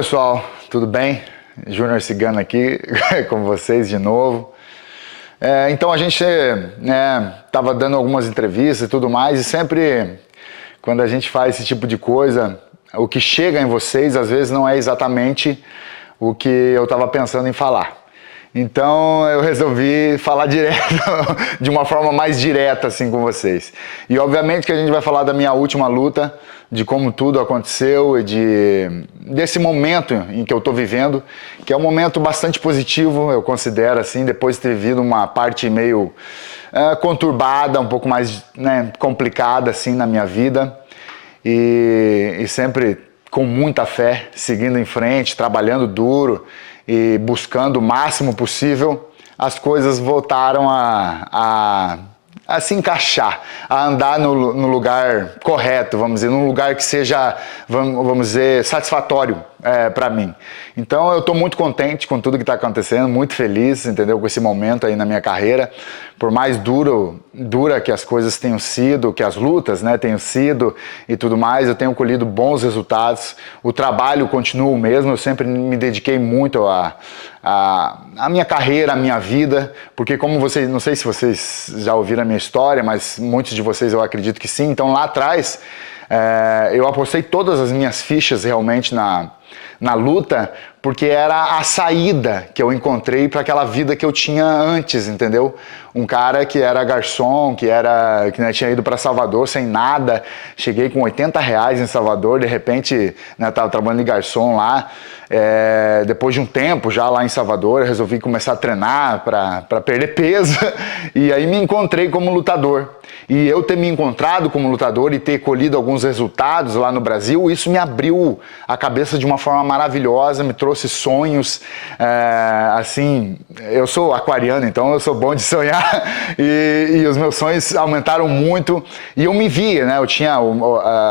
pessoal, tudo bem? Júnior Cigano aqui com vocês de novo. Então a gente estava dando algumas entrevistas e tudo mais, e sempre quando a gente faz esse tipo de coisa, o que chega em vocês às vezes não é exatamente o que eu estava pensando em falar. Então eu resolvi falar direto, de uma forma mais direta assim com vocês. E obviamente que a gente vai falar da minha última luta, de como tudo aconteceu e desse momento em que eu estou vivendo, que é um momento bastante positivo, eu considero assim, depois de ter vivido uma parte meio conturbada, um pouco mais complicada assim na minha vida, e sempre com muita fé, seguindo em frente, trabalhando duro e buscando o máximo possível, as coisas voltaram a se encaixar, a andar no lugar correto, vamos dizer, num lugar que seja, vamos dizer, satisfatório para mim. Então eu estou muito contente com tudo que está acontecendo, muito feliz, entendeu, com esse momento aí na minha carreira. Por mais dura que as coisas tenham sido, que as lutas tenham sido e tudo mais, eu tenho colhido bons resultados. O trabalho continua o mesmo, eu sempre me dediquei muito a minha carreira, a minha vida, porque como vocês, não sei se vocês já ouviram a minha história, mas muitos de vocês eu acredito que sim. Então lá atrás eu apostei todas as minhas fichas realmente na luta, porque era a saída que eu encontrei para aquela vida que eu tinha antes, entendeu? Um cara que era garçom, que tinha ido para Salvador sem nada, cheguei com R$ 80 em Salvador, de repente estava trabalhando de garçom lá. Depois de um tempo já lá em Salvador, eu resolvi começar a treinar para perder peso e aí me encontrei como lutador. E eu ter me encontrado como lutador e ter colhido alguns resultados lá no Brasil, isso me abriu a cabeça de uma forma maravilhosa, me trouxe sonhos, assim, eu sou aquariano, então eu sou bom de sonhar e os meus sonhos aumentaram muito e eu me via, eu tinha,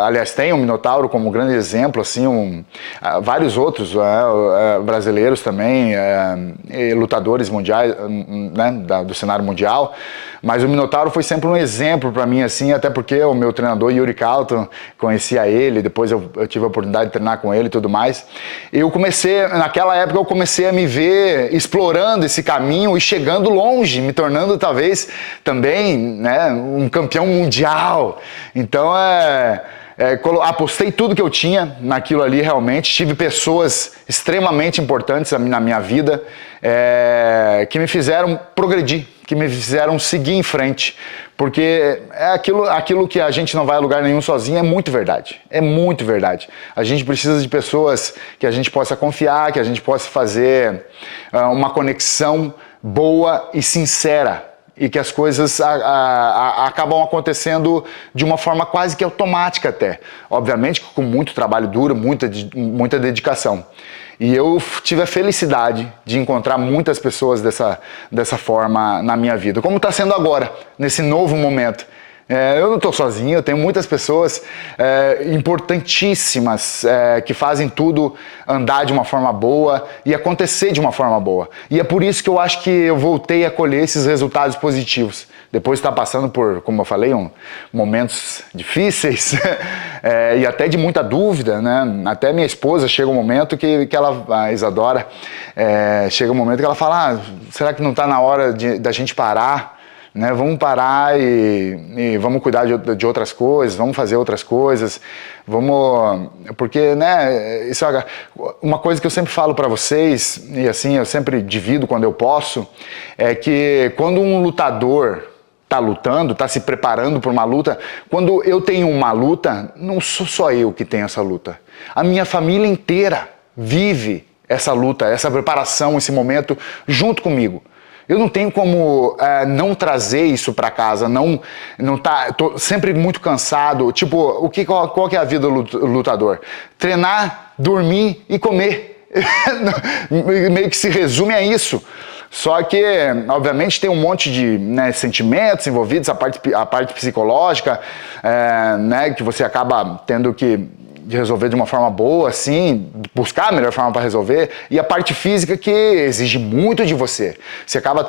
aliás, tenho o Minotauro como grande exemplo, assim, vários outros brasileiros também, lutadores mundiais, do cenário mundial. Mas o Minotauro foi sempre um exemplo para mim, assim, até porque o meu treinador Yuri Calton, conhecia ele, depois eu tive a oportunidade de treinar com ele e tudo mais. Naquela época eu comecei a me ver explorando esse caminho e chegando longe, me tornando talvez também um campeão mundial. Então apostei tudo que eu tinha naquilo ali realmente, tive pessoas extremamente importantes na minha vida que me fizeram progredir, que me fizeram seguir em frente, porque aquilo que a gente não vai a lugar nenhum sozinho é muito verdade, A gente precisa de pessoas que a gente possa confiar, que a gente possa fazer uma conexão boa e sincera, e que as coisas acabam acontecendo de uma forma quase que automática até. Obviamente com muito trabalho duro, muita dedicação. E eu tive a felicidade de encontrar muitas pessoas dessa forma na minha vida, como está sendo agora, nesse novo momento. Eu não estou sozinho, eu tenho muitas pessoas importantíssimas que fazem tudo andar de uma forma boa e acontecer de uma forma boa. E é por isso que eu acho que eu voltei a colher esses resultados positivos. Depois de estar passando por, como eu falei, momentos difíceis e até de muita dúvida, Até minha esposa chega um momento que ela, a Isadora, chega um momento que ela fala, será que não está na hora da gente parar? Vamos parar e vamos cuidar de outras coisas, vamos fazer outras coisas, porque, isso é uma coisa que eu sempre falo para vocês, e assim, eu sempre divido quando eu posso, é que quando um lutador está lutando, está se preparando para uma luta, quando eu tenho uma luta, não sou só eu que tenho essa luta, a minha família inteira vive essa luta, essa preparação, esse momento junto comigo. Eu não tenho como não trazer isso para casa, tô sempre muito cansado. Tipo, qual que é a vida do lutador? Treinar, dormir e comer. Meio que se resume a isso. Só que, obviamente, tem um monte de sentimentos envolvidos, a parte psicológica, que você acaba tendo que resolver de uma forma boa, assim, buscar a melhor forma para resolver, e a parte física que exige muito de você. Você acaba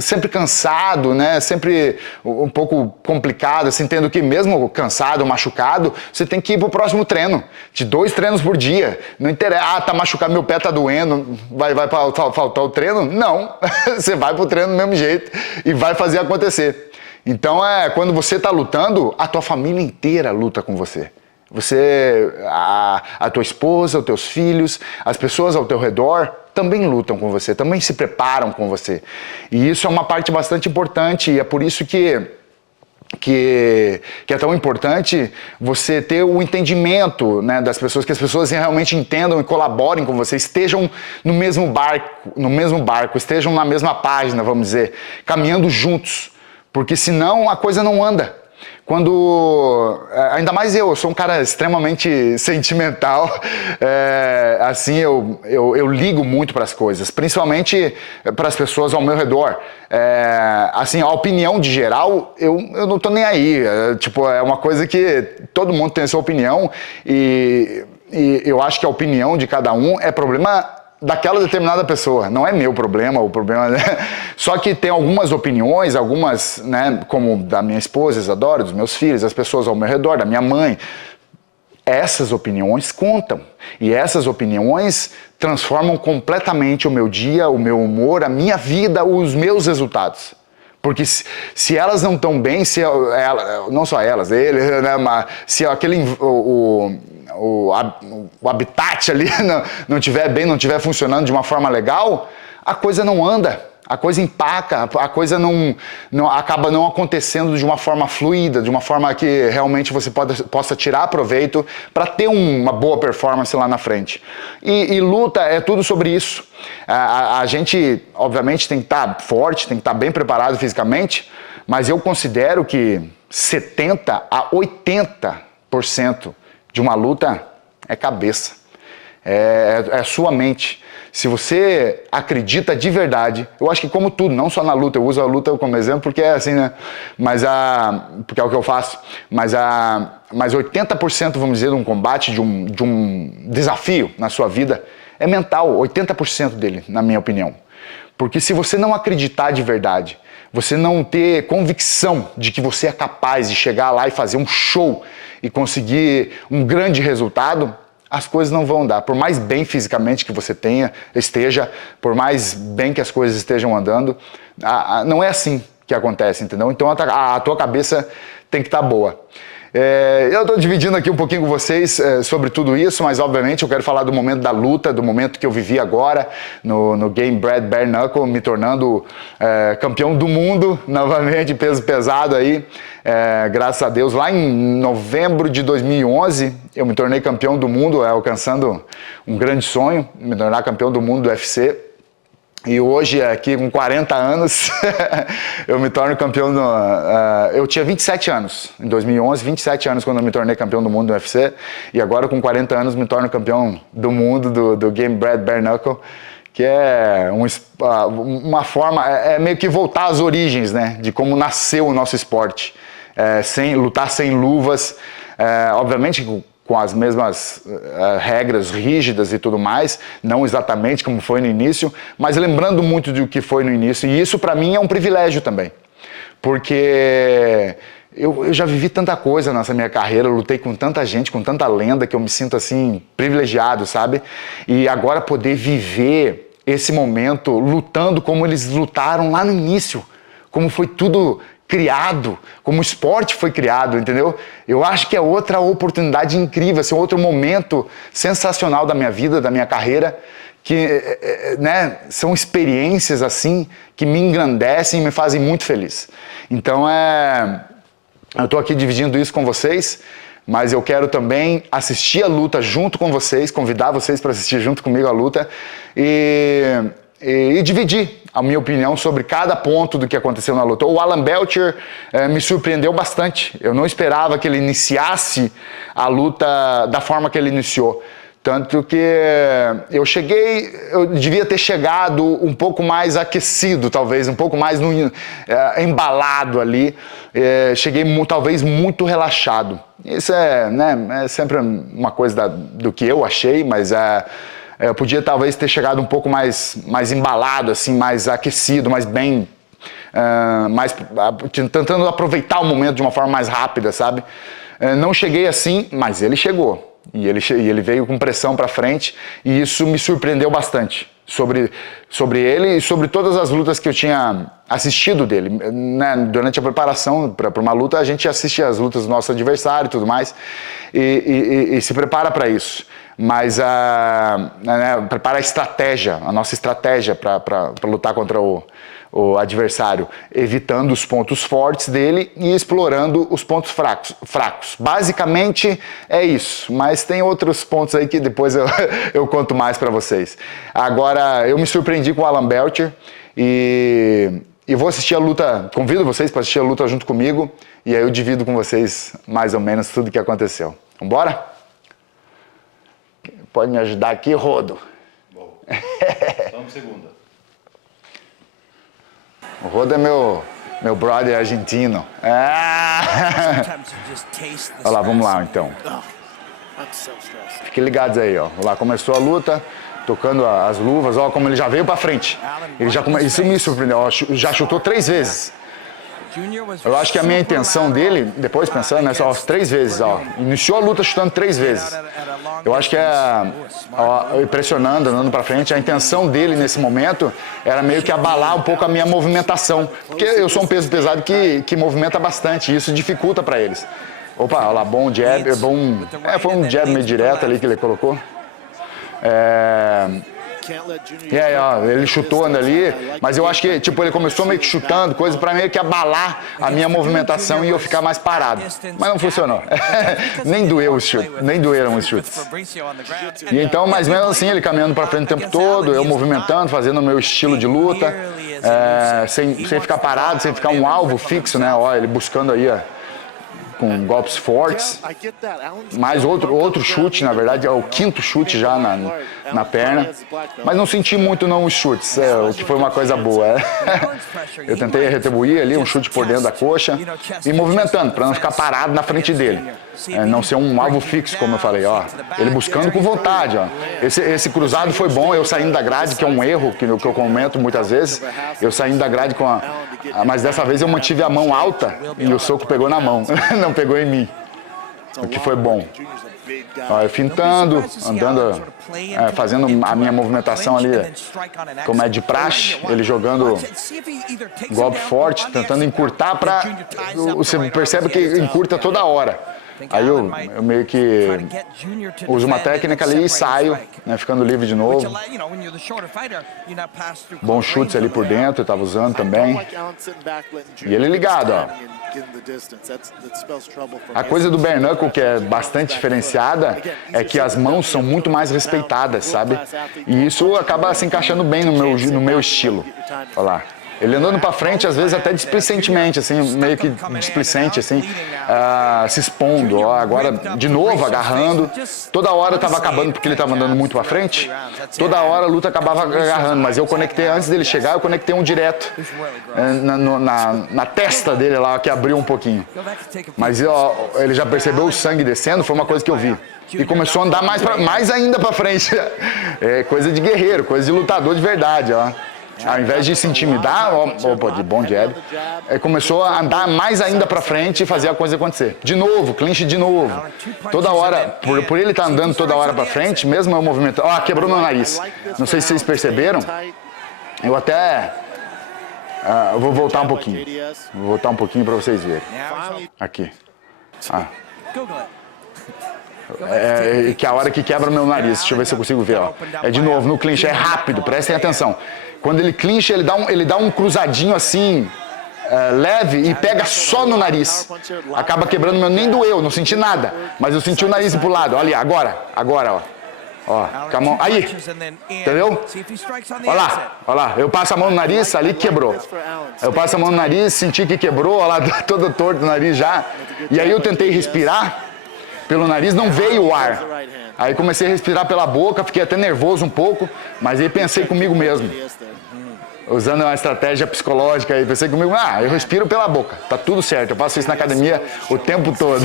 sempre cansado, né? Sempre um pouco complicado, assim, tendo que, mesmo cansado, machucado, você tem que ir pro próximo treino, de 2 treinos por dia. Não interessa, tá machucado, meu pé tá doendo, vai faltar o treino? Não, você vai pro treino do mesmo jeito e vai fazer acontecer. Então, quando você tá lutando, a tua família inteira luta com você. A tua esposa, os teus filhos, as pessoas ao teu redor também lutam com você, também se preparam com você. E isso é uma parte bastante importante e é por isso que é tão importante você ter o entendimento, né, das pessoas, que as pessoas realmente entendam e colaborem com você, estejam no mesmo barco, estejam na mesma página, vamos dizer, caminhando juntos, porque senão a coisa não anda. Ainda mais eu sou um cara extremamente sentimental, assim, eu ligo muito para as coisas, principalmente para as pessoas ao meu redor. Assim, a opinião de geral, eu não tô nem aí, é uma coisa que todo mundo tem a sua opinião e eu acho que a opinião de cada um é problema daquela determinada pessoa, não é meu problema, o problema, né? Só que tem algumas opiniões, algumas, né, como da minha esposa, Isadora, dos meus filhos, as pessoas ao meu redor, da minha mãe, essas opiniões contam, e essas opiniões transformam completamente o meu dia, o meu humor, a minha vida, os meus resultados. Porque se elas não estão bem, não só elas, eles, né, mas se o habitat ali não estiver bem, não estiver funcionando de uma forma legal, a coisa não anda, a coisa empaca, a coisa acaba não acontecendo de uma forma fluida, de uma forma que realmente você possa tirar proveito para ter uma boa performance lá na frente. E luta é tudo sobre isso. A gente, obviamente, tem que estar forte, tem que estar bem preparado fisicamente, mas eu considero que 70% a 80% de uma luta é cabeça, é sua mente. Se você acredita de verdade, eu acho que como tudo, não só na luta, eu uso a luta como exemplo porque é assim, né? Porque é o que eu faço. Mas 80%, vamos dizer, de um combate, de um desafio na sua vida, é mental, 80% dele, na minha opinião. Porque se você não acreditar de verdade, você não ter convicção de que você é capaz de chegar lá e fazer um show e conseguir um grande resultado, as coisas não vão dar. Por mais bem fisicamente que você esteja, por mais bem que as coisas estejam andando, não é assim que acontece, entendeu? Então a tua cabeça tem que estar boa. Eu estou dividindo aqui um pouquinho com vocês sobre tudo isso, mas obviamente eu quero falar do momento da luta, do momento que eu vivi agora no Game Bread Bare Knuckle, me tornando campeão do mundo, novamente, peso pesado aí, graças a Deus. Lá em novembro de 2011, eu me tornei campeão do mundo, alcançando um grande sonho, me tornar campeão do mundo do UFC. E hoje, aqui com 40 anos, eu me torno campeão eu tinha 27 anos, em 2011, 27 anos quando eu me tornei campeão do mundo do UFC. E agora, com 40 anos, me torno campeão do mundo do Game Bread Bare Knuckle, que é uma forma, meio que voltar às origens, né? De como nasceu o nosso esporte. Lutar sem luvas, obviamente com as mesmas regras rígidas e tudo mais, não exatamente como foi no início, mas lembrando muito do que foi no início, e isso para mim é um privilégio também, porque eu já vivi tanta coisa nessa minha carreira, lutei com tanta gente, com tanta lenda, que eu me sinto assim, privilegiado, sabe? E agora poder viver esse momento lutando como eles lutaram lá no início, como foi tudo criado, como o esporte foi criado, entendeu? Eu acho que é outra oportunidade incrível, assim, outro momento sensacional da minha vida, da minha carreira, que né, são experiências assim que me engrandecem e me fazem muito feliz. Então eu estou aqui dividindo isso com vocês, mas eu quero também assistir a luta junto com vocês, convidar vocês para assistir junto comigo a luta e dividir a minha opinião sobre cada ponto do que aconteceu na luta. O Alan Belcher me surpreendeu bastante. Eu não esperava que ele iniciasse a luta da forma que ele iniciou. Tanto que eu devia ter chegado um pouco mais aquecido, talvez, um pouco mais embalado ali. Cheguei talvez muito relaxado. Isso é sempre uma coisa do que eu achei, mas eu podia talvez ter chegado um pouco mais embalado, assim, mais aquecido, mais bem tentando aproveitar o momento de uma forma mais rápida, sabe? Não cheguei assim, mas ele chegou. E ele veio com pressão para frente e isso me surpreendeu bastante sobre ele e sobre todas as lutas que eu tinha assistido dele. Né? Durante a preparação para uma luta, a gente assiste as lutas do nosso adversário e tudo mais e se prepara para isso. Mas prepara a nossa estratégia para lutar contra o adversário, evitando os pontos fortes dele e explorando os pontos fracos. Basicamente é isso, mas tem outros pontos aí que depois eu conto mais para vocês. Agora, eu me surpreendi com o Alan Belcher e vou assistir a luta, convido vocês para assistir a luta junto comigo e aí eu divido com vocês mais ou menos tudo o que aconteceu. Vambora? Pode me ajudar aqui, Rodo? Bom, vamos segunda. O Rodo é meu brother argentino. Olha lá, vamos lá então. Fiquem ligados aí, ó. Lá começou a luta, tocando as luvas, ó, como ele já veio pra frente. Isso me surpreendeu, ó, já chutou 3 vezes. Eu acho que a minha intenção dele, depois pensando, né, só 3 vezes, ó. Iniciou a luta chutando 3 vezes. Eu acho que pressionando, andando pra frente, a intenção dele nesse momento era meio que abalar um pouco a minha movimentação. Porque eu sou um peso pesado que movimenta bastante, e isso dificulta pra eles. Opa, olha lá, bom jab, foi um jab meio direto ali que ele colocou. Ele chutando ali, mas eu acho que tipo, ele começou meio que chutando, coisa pra meio que abalar a minha movimentação e eu ficar mais parado. Mas não funcionou. Nem doeu os chutes, nem doeram os chutes. E então, mas mesmo assim, ele caminhando pra frente o tempo todo, eu movimentando, fazendo o meu estilo de luta, sem ficar parado, sem ficar um alvo fixo, né? Ó, ele buscando aí, ó, com golpes fortes, mais outro chute, na verdade, é o 5º chute já na perna, mas não senti muito não os chutes, o que foi uma coisa boa. Eu tentei retribuir ali um chute por dentro da coxa e movimentando, para não ficar parado na frente dele, não ser um alvo fixo, como eu falei, ó, ele buscando com vontade, ó. Esse cruzado foi bom, eu saindo da grade, que é um erro que eu comento muitas vezes, eu saindo da grade mas dessa vez eu mantive a mão alta e o soco pegou na mão, não pegou em mim, o que foi bom. Ó, eu fintando, andando, fazendo a minha movimentação ali, como é de praxe, ele jogando golpe forte, tentando encurtar você percebe que encurta toda hora. Aí eu meio que uso uma técnica ali e saio, né, ficando livre de novo. Bons chutes ali por dentro, eu estava usando também. E ele ligado, ó. A coisa do bare knuckle que é bastante diferenciada é que as mãos são muito mais respeitadas, sabe? E isso acaba se encaixando bem no meu estilo. Olha lá. Ele andando pra frente, às vezes até displicentemente, assim, meio que displicente, assim, se expondo. Ó, agora, de novo, agarrando. Toda hora tava acabando porque ele tava andando muito pra frente. Toda hora a luta acabava agarrando, mas eu conectei, antes dele chegar, eu conectei um direto na testa dele lá, que abriu um pouquinho. Mas ó, ele já percebeu o sangue descendo, foi uma coisa que eu vi. E começou a andar mais ainda pra frente. É coisa de guerreiro, coisa de lutador de verdade, ó. Ao invés de se intimidar, de bom jab, começou a andar mais ainda pra frente e fazer a coisa acontecer. De novo, clinch de novo. Toda hora, por ele estar andando toda hora pra frente, mesmo eu movimentando. Ó, quebrou meu nariz. Não sei se vocês perceberam. Eu até... eu vou voltar um pouquinho. Vou voltar um pouquinho pra vocês verem. Aqui. Que é a hora que quebra o meu nariz. Deixa eu ver se eu consigo ver, ó. É de novo, no clinch, é rápido, prestem atenção. Quando ele clincha, ele dá um cruzadinho assim, leve, e pega só no nariz. Acaba quebrando meu, nem doeu, não senti nada. Mas eu senti o nariz pro lado. Olha, agora, ó. Ó, com a mão, aí, entendeu? Olha lá, eu passo a mão no nariz, ali quebrou. Eu passo a mão no nariz, senti que quebrou, olha lá, todo torto o nariz já. E aí eu tentei respirar pelo nariz, não veio o ar. Aí comecei a respirar pela boca, fiquei até nervoso um pouco, mas aí pensei comigo mesmo. usando uma estratégia psicológica aí. Pensei comigo, eu respiro pela boca, tá tudo certo. Eu faço isso na academia o tempo todo.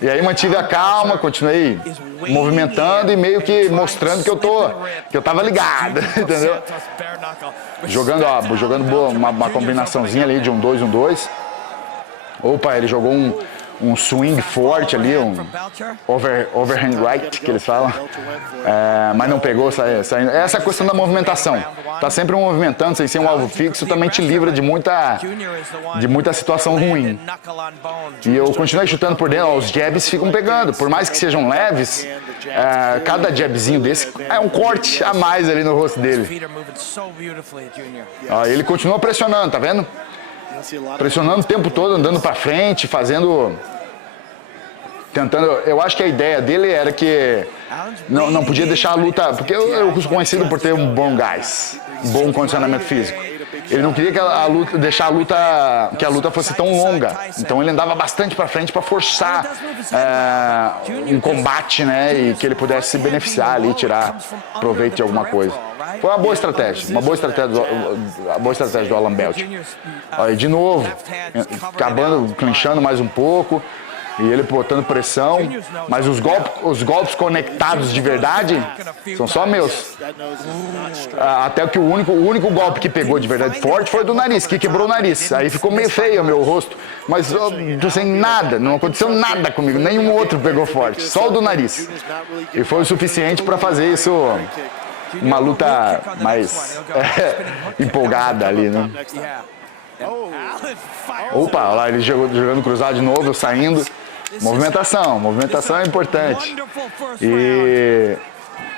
E aí mantive a calma, continuei movimentando e meio que mostrando que eu tava ligado, entendeu? Jogando uma combinaçãozinha ali de 1-2, 1-2. Opa, ele jogou um swing forte ali, um overhand right, que eles falam, mas não pegou, saindo. Essa é a questão da movimentação. Tá sempre movimentando, sem ser um alvo fixo, também te livra de muita situação ruim. E eu continuei chutando por dentro, os jabs ficam pegando, por mais que sejam leves, cada jabzinho desse é um corte a mais ali no rosto dele. Ó, ele continua pressionando, tá vendo? Pressionando o tempo todo, andando pra frente, tentando. Eu acho que a ideia dele era que não podia deixar a luta, porque eu sou conhecido por ter um bom gás, bom condicionamento físico. Ele não queria que que a luta fosse tão longa, então ele andava bastante pra frente pra forçar um combate, né, e que ele pudesse se beneficiar ali, tirar proveito de alguma coisa. Foi uma boa estratégia, do Alan Belcher. Aí de novo, acabando, clinchando mais um pouco, e ele botando pressão, mas os golpes conectados de verdade são só meus. Até que o único golpe que pegou de verdade forte foi do nariz, que quebrou o nariz. Aí ficou meio feio o meu rosto, mas eu tô sem nada, não aconteceu nada comigo, nenhum outro pegou forte, só o do nariz. E foi o suficiente para fazer isso uma luta mais empolgada ali, né? Opa, olha lá, ele jogando cruzado de novo, eu saindo. Movimentação é importante.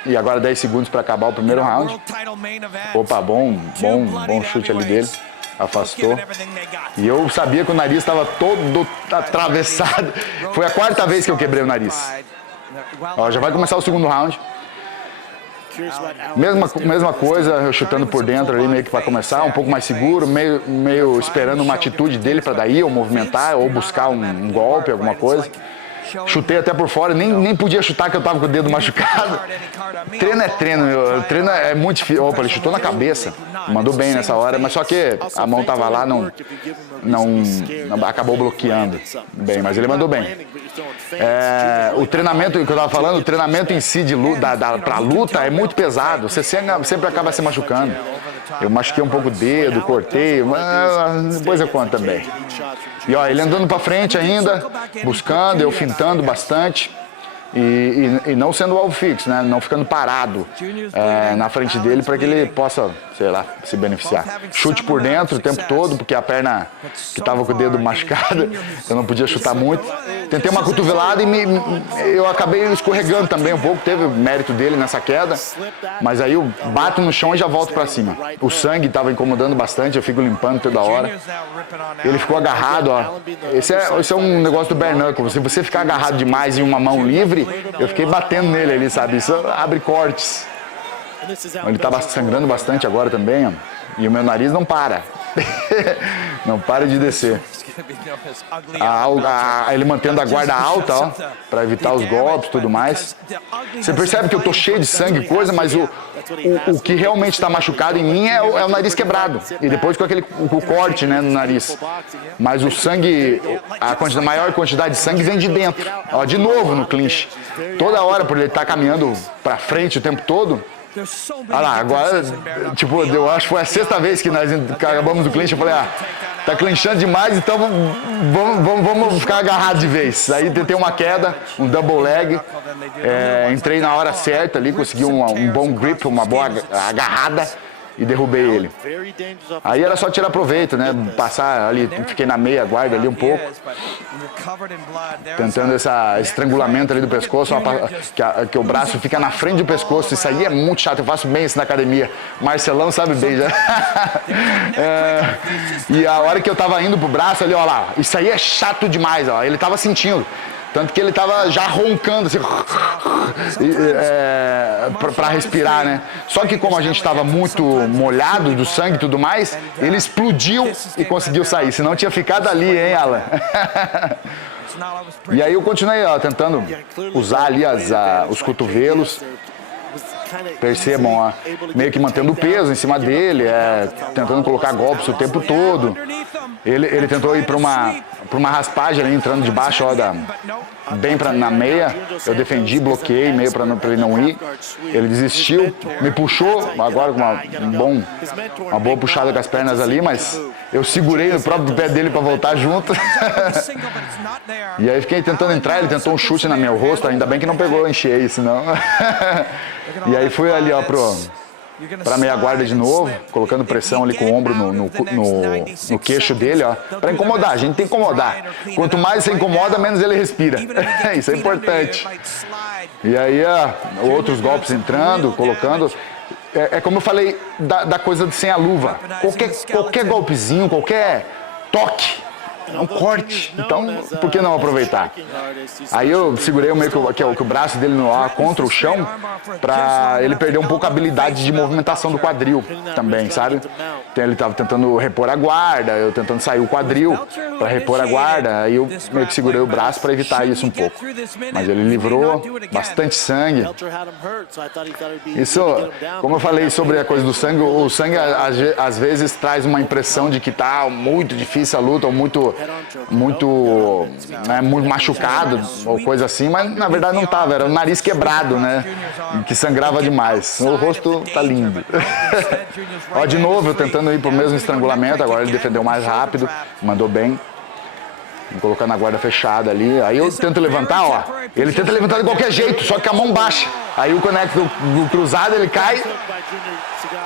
E agora 10 segundos para acabar o primeiro round. Opa, bom chute ali dele. Afastou. E eu sabia que o nariz estava todo atravessado. Foi a 4ª vez que eu quebrei o nariz. Ó, já vai começar o segundo round. Mesma coisa, eu chutando por dentro ali meio que para começar, um pouco mais seguro, meio esperando uma atitude dele para daí, ou movimentar, ou buscar um golpe, alguma coisa. Chutei até por fora, nem podia chutar que eu tava com o dedo machucado. Treino é treino, meu. Treino é muito difícil. Opa, ele chutou na cabeça, mandou bem nessa hora, mas só que a mão tava lá, não acabou bloqueando bem, mas ele mandou bem. O treinamento que eu tava falando, o treinamento em si pra luta é muito pesado, você sempre acaba se machucando. Eu machuquei um pouco o dedo, cortei, mas depois eu conto também. E ó, ele andando pra frente ainda, buscando, eu fintando bastante. E não sendo o alvo fixo, né? Não ficando parado na frente dele para que ele possa, sei lá, se beneficiar. Chute por dentro o tempo todo, porque a perna que estava com o dedo machucado, eu não podia chutar muito. Tentei uma cotovelada e eu acabei escorregando também um pouco, teve mérito dele nessa queda, mas aí eu bato no chão e já volto para cima. O sangue estava incomodando bastante, eu fico limpando toda hora. Ele ficou agarrado, ó. Esse é um negócio do bare knuckle. Se você ficar agarrado demais em uma mão livre, eu fiquei batendo nele ali, sabe? Isso abre cortes. Ele estava sangrando bastante agora também, ó. E o meu nariz não para. Não para de descer. Ele mantendo a guarda alta, ó, para evitar os golpes e tudo mais. Você percebe que eu tô cheio de sangue e coisa, mas o que realmente está machucado em mim é o nariz quebrado. E depois com o corte, né, no nariz. Mas o sangue, a maior quantidade de sangue vem de dentro. Ó, de novo no clinch. Toda hora, por ele estar caminhando para frente o tempo todo. Olha lá, agora, tipo, eu acho que foi a 6ª vez que nós acabamos o clinch. Eu falei, tá clinchando demais, então vamos ficar agarrados de vez. Aí tentei uma queda, um double leg, entrei na hora certa ali, consegui um bom grip, uma boa agarrada e derrubei ele. Aí era só tirar proveito, né? Passar ali, fiquei na meia guarda ali um pouco, tentando esse estrangulamento ali do pescoço, que o braço fica na frente do pescoço. Isso aí é muito chato, eu faço bem isso na academia. Marcelão sabe bem já. E a hora que eu tava indo pro braço ali, ó lá, isso aí é chato demais, ó. Ele tava sentindo. Tanto que ele tava já roncando, assim, pra respirar, né? Só que como a gente tava muito molhado do sangue e tudo mais, ele explodiu e conseguiu sair. Senão tinha ficado ali, hein, Alan? E aí eu continuei, ó, tentando usar ali os cotovelos. Percebam, ó, meio que mantendo o peso em cima dele, tentando colocar golpes o tempo todo. Ele tentou ir para uma raspagem ali, entrando de baixo, ó, bem na meia. Eu defendi, bloqueei meio para ele não ir. Ele desistiu, me puxou, agora com uma boa puxada com as pernas ali, mas eu segurei no próprio pé dele para voltar junto. E aí fiquei tentando entrar, ele tentou um chute no meu rosto, ainda bem que não pegou, eu enchei, senão... E aí fui ali, ó, pra meia guarda de novo, colocando pressão ali com o ombro no queixo dele, ó, pra incomodar. A gente tem que incomodar. Quanto mais você incomoda, menos ele respira. Isso é importante. E aí, ó, outros golpes entrando, colocando. É como eu falei da coisa de sem a luva. Qualquer golpezinho, qualquer toque, é um corte. Então, por que não aproveitar? Aí eu segurei meio que o braço dele no ar contra o chão pra ele perder um pouco a habilidade de movimentação do quadril também, sabe? Então, ele tava tentando repor a guarda, eu tentando sair o quadril pra repor a guarda, aí eu meio que segurei o braço pra evitar isso um pouco. Mas ele livrou bastante sangue. Isso, como eu falei sobre a coisa do sangue, o sangue às vezes traz uma impressão de que tá muito difícil a luta, ou muito machucado ou coisa assim, mas na verdade não tava, era o nariz quebrado, né, que sangrava demais. O rosto tá lindo. Ó, de novo eu tentando ir pro mesmo estrangulamento, agora ele defendeu mais rápido, mandou bem. Vou colocar na guarda fechada ali, aí eu tento levantar, ó, ele tenta levantar de qualquer jeito, só que com a mão baixa. Aí o conecto do cruzado, ele cai,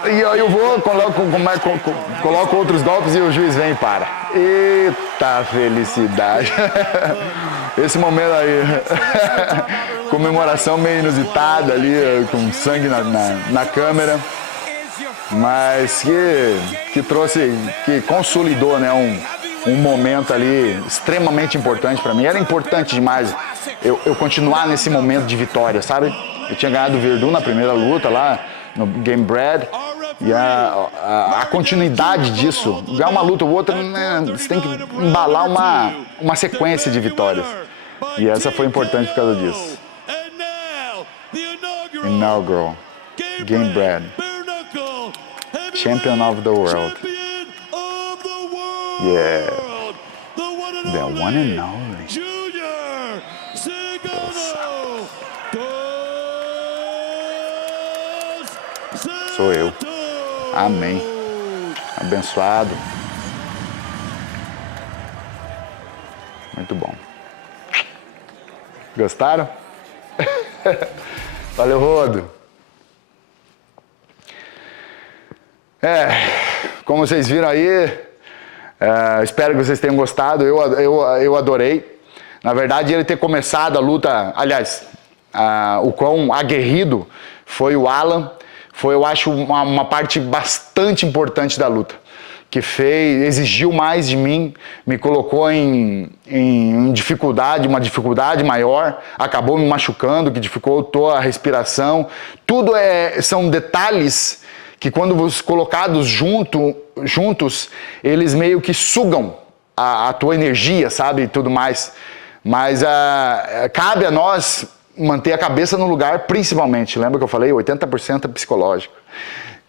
e aí eu vou, coloco outros golpes e o juiz vem e para. Eita felicidade! Esse momento aí, comemoração meio inusitada ali, com sangue na câmera, mas que trouxe, que consolidou, né, um momento ali extremamente importante para mim. Era importante demais eu continuar nesse momento de vitória, sabe? Eu tinha ganhado o Werdum na primeira luta lá no Game Bread, e a continuidade disso, ganhar uma luta ou outra, né, você tem que embalar uma sequência de vitórias. E essa foi importante por causa disso. Inaugural Game Bread Champion of the World. Yeah, the one and only sou eu. Amém. Abençoado. Muito bom. Gostaram? Valeu, Rodo. Como vocês viram aí, espero que vocês tenham gostado. Eu adorei. Na verdade, ele ter começado a luta, aliás, o quão aguerrido foi o Alan, foi, eu acho, uma parte bastante importante da luta, que exigiu mais de mim, me colocou em dificuldade, uma dificuldade maior, acabou me machucando, que dificultou a respiração. Tudo são detalhes que, quando colocados juntos, eles meio que sugam a tua energia, sabe, e tudo mais. Mas cabe a nós manter a cabeça no lugar, principalmente. Lembra que eu falei? 80% é psicológico.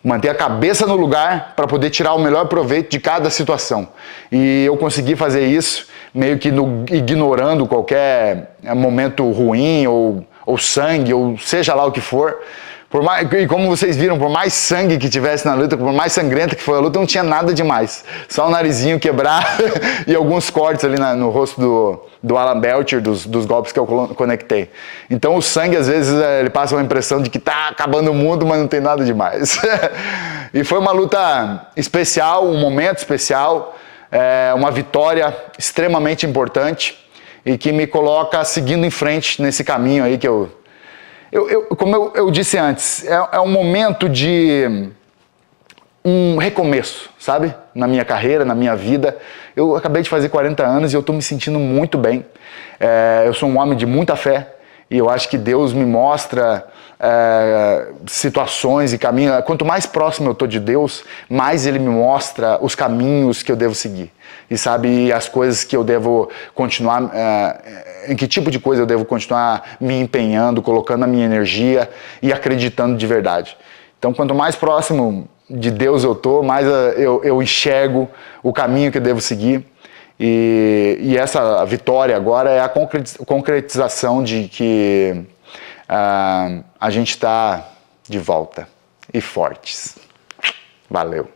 Manter a cabeça no lugar para poder tirar o melhor proveito de cada situação. E eu consegui fazer isso, meio que ignorando qualquer momento ruim, ou sangue, ou seja lá o que for. E como vocês viram, por mais sangue que tivesse na luta, por mais sangrenta que foi a luta, não tinha nada demais. Só o narizinho quebrado e alguns cortes ali no rosto do Alan Belcher, dos golpes que eu conectei. Então o sangue, às vezes, ele passa uma impressão de que tá acabando o mundo, mas não tem nada demais. E foi uma luta especial, um momento especial, uma vitória extremamente importante e que me coloca seguindo em frente nesse caminho aí que como eu disse antes, é um momento de um recomeço, sabe? Na minha carreira, na minha vida. Eu acabei de fazer 40 anos e eu estou me sentindo muito bem. Eu sou um homem de muita fé. E eu acho que Deus me mostra situações e caminhos. Quanto mais próximo eu estou de Deus, mais Ele me mostra os caminhos que eu devo seguir. E sabe, as coisas que eu devo continuar, em que tipo de coisa eu devo continuar me empenhando, colocando a minha energia e acreditando de verdade. Então, quanto mais próximo de Deus eu estou, mais eu enxergo o caminho que eu devo seguir. E essa vitória agora é a concretização de que a gente está de volta e fortes. Valeu!